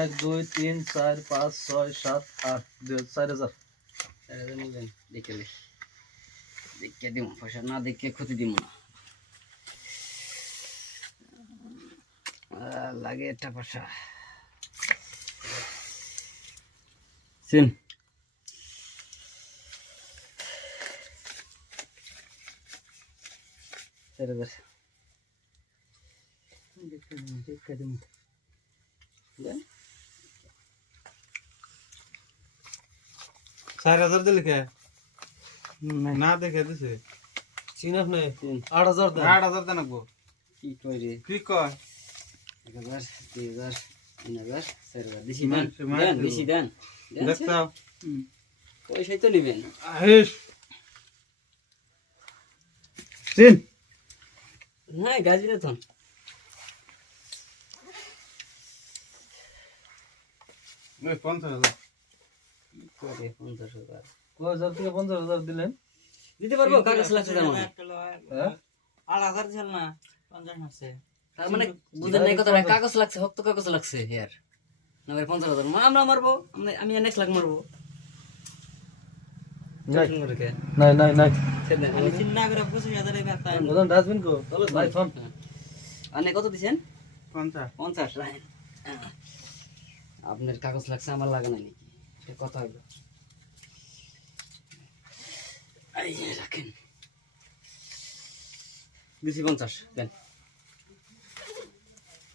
এক দুই তিন চার পাঁচ ছয় সাত আট 4,000 দেখে দিব পয়সা না দেখে ক্ষতি দিব না লাগে একটা পয়সা চিন 4,000 দেখে দিব দেন 4,000 দিলে কে না দেখে দিছে চিনাস নাই 8,000 দেন 8,000 দেন গো কি কই রে কি কয় 1,000 2,000 3,000 4,000 দিছি দেন দিছি দেন দেখতাও পয়সাই তো নেবেন আহিস চিন না গাজি না তখন ওই 50,000 করে 50,000 50,000 থেকে 50,000 দিলেন দিতে পারবো কাগজ লাগছে তেমন হ্যাঁ 8,000 ছিল না 50 আছে তার মানে বুঝেন নাই কথা কাগজ লাগছে হক্ত কাগজ লাগছে ইয়ার না ভাই 50,000 আমরা মারবো আমি নেক্সট লাখ মারবো নাই নাই নাই আমি চিন্তা করে 25,000 এর ব্যথা বলেন ডাস্টবিন কো চলো ভাই ফোন আপনি কত দিছেন 50 50 রাইট আপনার কাগজ লাগছে আমার লাগে না নাকি সে কথা হইলো এই যে রাখেন দিছি 50 দেন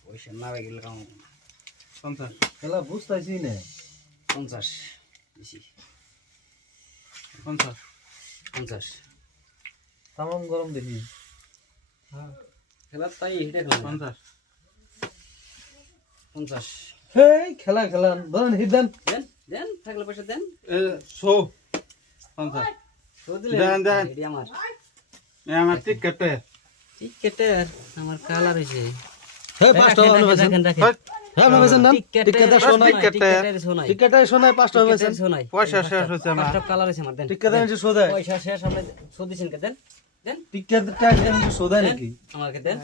পয়সা না গেলে কাম 50 খেলা বুঝতাইছি না 50 দিছি 50 50 তামাম গরম দেখি হ্যাঁ খেলা তাই হেটে খেলা 50 50 হেই খেলা খেলা ধরেন হিদেন দেন দেন থাকলে পয়সা দেন এ 100 50 তো দিলে দেন এডি আমার এ আমার টিকেটে টিকেটের আমার কালার হইছে হে 5 টাকা আপনি বেচেন হ্যাঁ আপনি বেচেন না টিকেটে সোনাই টিকেটে সোনাই 5 টাকা বেচেন পয়সা শেষ হইছে না 5 টাকা কালার হইছে আমার দেন টিকেটে নিচে সোদাই পয়সা শেষ আপনি সো দিছেন কে দেন দেন টিকেটে ট্যাগ নিচে সোদাই নাকি আমাকে দেন